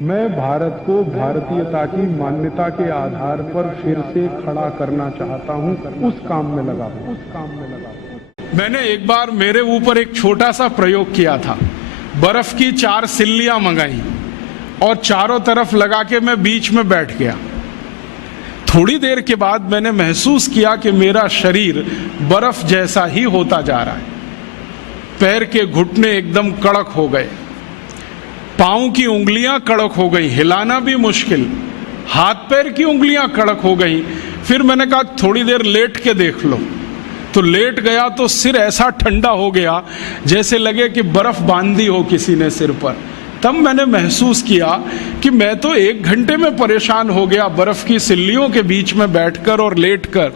मैं भारत को भारतीयता की मान्यता के आधार पर फिर से खड़ा करना चाहता हूं, उस काम में लगा हूं। मैंने एक बार मेरे ऊपर एक छोटा सा प्रयोग किया था। बर्फ की 4 सिल्लियां मंगाई और चारों तरफ लगा के मैं बीच में बैठ गया। थोड़ी देर के बाद मैंने महसूस किया कि मेरा शरीर बर्फ जैसा ही होता जा रहा है। पैर के घुटने एकदम कड़क हो गए, पांव की उंगलियां कड़क हो गई, हिलाना भी मुश्किल, हाथ पैर की उंगलियां कड़क हो गई। फिर मैंने कहा थोड़ी देर लेट के देख लो, तो लेट गया तो सिर ऐसा ठंडा हो गया जैसे लगे कि बर्फ बांधी हो किसी ने सिर पर। तब मैंने महसूस किया कि मैं तो 1 घंटे में परेशान हो गया बर्फ की सिल्लियों के बीच में बैठकर और लेटकर।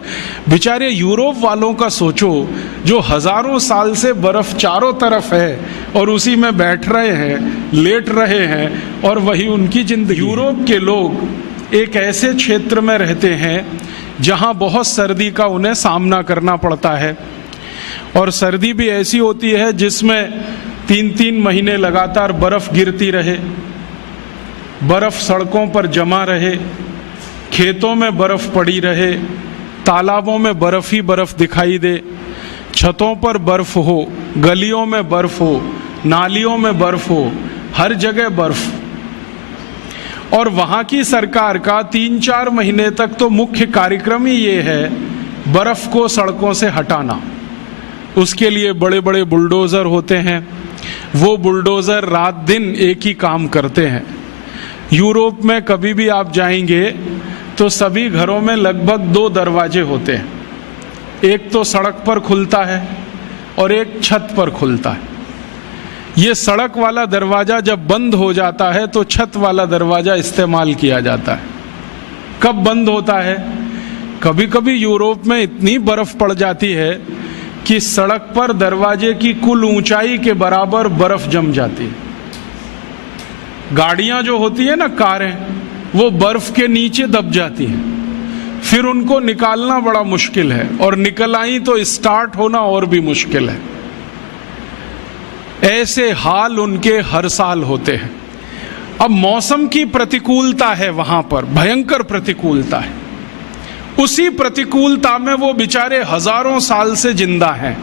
बेचारे यूरोप वालों का सोचो, जो हजारों साल से बर्फ चारों तरफ है और उसी में बैठ रहे हैं, लेट रहे हैं, और वही उनकी जिंदगी। यूरोप के लोग एक ऐसे क्षेत्र में रहते हैं जहां बहुत सर्दी का उन्हें सामना करना पड़ता है, और सर्दी भी ऐसी होती है जिसमें 3-3 महीने लगातार बर्फ गिरती रहे, बर्फ सड़कों पर जमा रहे, खेतों में बर्फ पड़ी रहे, तालाबों में बर्फ ही बर्फ दिखाई दे, छतों पर बर्फ हो, गलियों में बर्फ हो, नालियों में बर्फ हो, हर जगह बर्फ। और वहाँ की सरकार का 3-4 महीने तक तो मुख्य कार्यक्रम ही ये है बर्फ को सड़कों से हटाना। उसके लिए बड़े बड़े बुलडोज़र होते हैं, वो बुलडोज़र रात दिन एक ही काम करते हैं। यूरोप में कभी भी आप जाएंगे तो सभी घरों में लगभग 2 दरवाजे होते हैं, एक तो सड़क पर खुलता है और एक छत पर खुलता है। ये सड़क वाला दरवाजा जब बंद हो जाता है तो छत वाला दरवाजा इस्तेमाल किया जाता है। कब बंद होता है? कभी कभी यूरोप में इतनी बर्फ पड़ जाती है कि सड़क पर दरवाजे की कुल ऊंचाई के बराबर बर्फ जम जाती है। गाड़ियां जो होती है ना, कारें, वो बर्फ के नीचे दब जाती हैं। फिर उनको निकालना बड़ा मुश्किल है, और निकल आई तो स्टार्ट होना और भी मुश्किल है। ऐसे हाल उनके हर साल होते हैं। अब मौसम की प्रतिकूलता है वहां पर, भयंकर प्रतिकूलता है। उसी प्रतिकूलता में वो बेचारे हजारों साल से जिंदा हैं,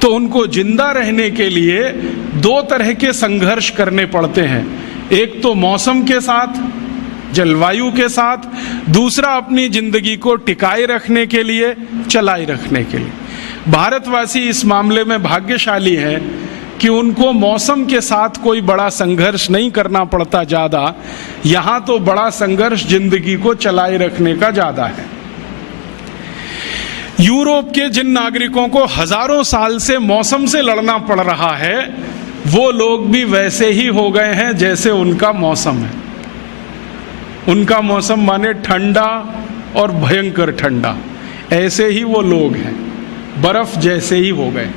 तो उनको जिंदा रहने के लिए 2 तरह के संघर्ष करने पड़ते हैं। एक तो मौसम के साथ, जलवायु के साथ, दूसरा अपनी जिंदगी को टिकाए रखने के लिए, चलाए रखने के लिए। भारतवासी इस मामले में भाग्यशाली हैं कि उनको मौसम के साथ कोई बड़ा संघर्ष नहीं करना पड़ता ज्यादा। यहां तो बड़ा संघर्ष जिंदगी को चलाए रखने का ज्यादा है। यूरोप के जिन नागरिकों को हजारों साल से मौसम से लड़ना पड़ रहा है, वो लोग भी वैसे ही हो गए हैं जैसे उनका मौसम है। उनका मौसम माने ठंडा और भयंकर ठंडा, ऐसे ही वो लोग हैं, बर्फ जैसे ही हो गए।